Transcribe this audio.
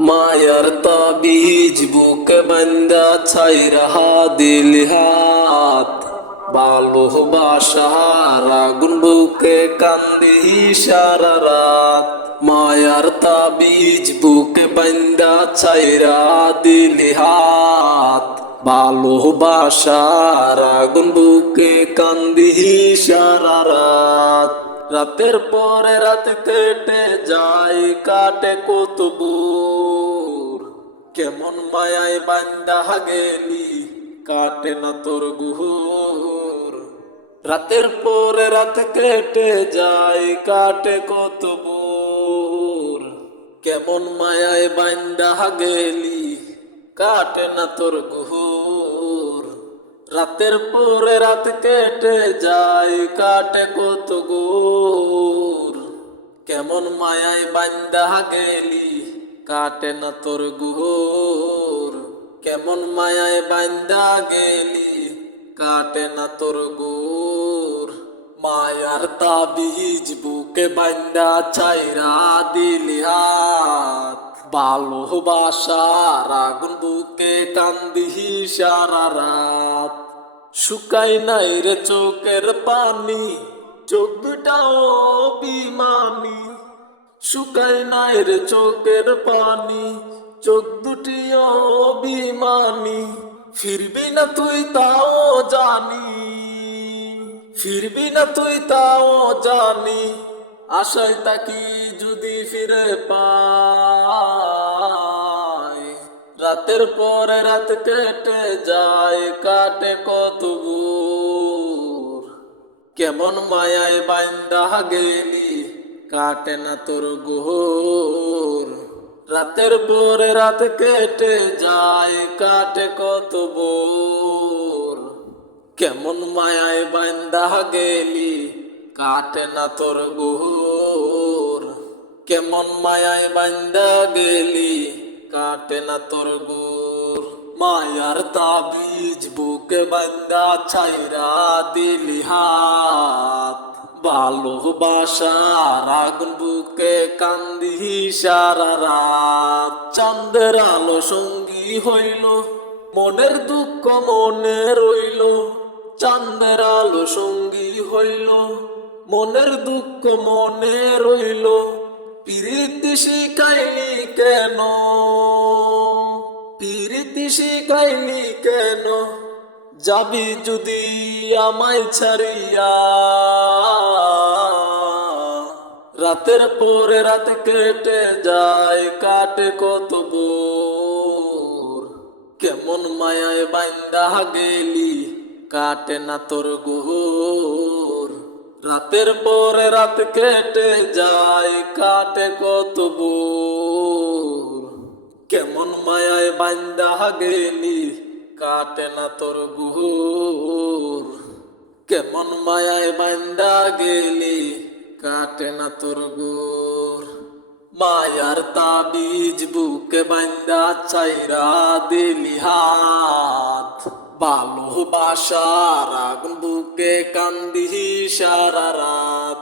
মায়ার তাবিজ বুকে বান্দা ছাইরা দিল হাত। ভালোবাসার আগুন বুকে কান্দি সারা রাত। মায়ার তাবিজ বুকে বান্দা ছাইরা দিল হাত। ভালোবাসার আগুন বুকে কান্দি সারা রাত। রাতের পরে রাত কেটে যায়, কাটে কতবুর কেমন মায়ায় বান্দা গেলি কাটে না তোর গুহুর। রাতের পরে রাত কেটে যায়, কাটে কতবুর কেমন মায়ায় বান্দা গেলি কাটে না তোর গুহুর। রাতের পরে রাত কেটে যায়, কাটে কত গোর কেমন মায়ায় বান্দা গেলি কাটে না তোর গুহর কেমন মায়ায় বান্দা গেলি, কাটে না তোর গুর মায়ার তাবিজ বুকে বান্দা ছাইরা দিলি হাত। ভালোবাসার আগুন বুকে কান্দিহি সারা রাত। শুকাই নাই রে চোখের পানি, চোখ দুটাও বিমানি শুকাই নাই রে চোখের পানি, চোখ দুটিও বিমানি ফিরবি না তুই তাও জানি, ফিরবি না তুই তাও জানি, আশায় তাকি যদি ফিরে পাই। রাতের পরে রাত কেটে যায়, কাটে কত কেমন মায়ায় বাইন্দা গেলি কাটে না তোর গোর রাতের পরে রাত কেটে যায়, কাটে কত বোর কেমন মায়ায় বান্দা গেলি, কাটে না তোর গোর কেমন মায়ায় বান্দা গেলি, কাটে না তোর গোর মায়ার তাবিজ বুকে বান্দা ছাইরা দিলি হাত। ভালোবাসার আগুন বুকে কান্দি সারা রাত। চাঁদের আলো সঙ্গী হইল, মনের দুঃখ মনে রইল। চাঁদের আলো সঙ্গী হইল, মনের দুঃখ মনে রইল। প্রীতি শিখাইলি কেন? প্রীতি শিখাইলি কেন? যাবি যদি আমায় ছাড়িয়া। রাতের পরে রাত কেটে যায়, কাটে কত কেমন মায়ায় বাইন্দা গেলি, কাটে না তোর গোর রাতের পরে রাত কেটে যায়, কাটে কত কেমন মায়ায় বান্দা গেলি, কাটে না তোর গুহুর। কেমন মায়ায় বান্দা গেলি কাটে না তোর গুর মায়ার তাবিজ বুকে বান্দা চাইরা দিলি হাত। ভালোবাসার আগুন বুকে কান্দি সারা রাত।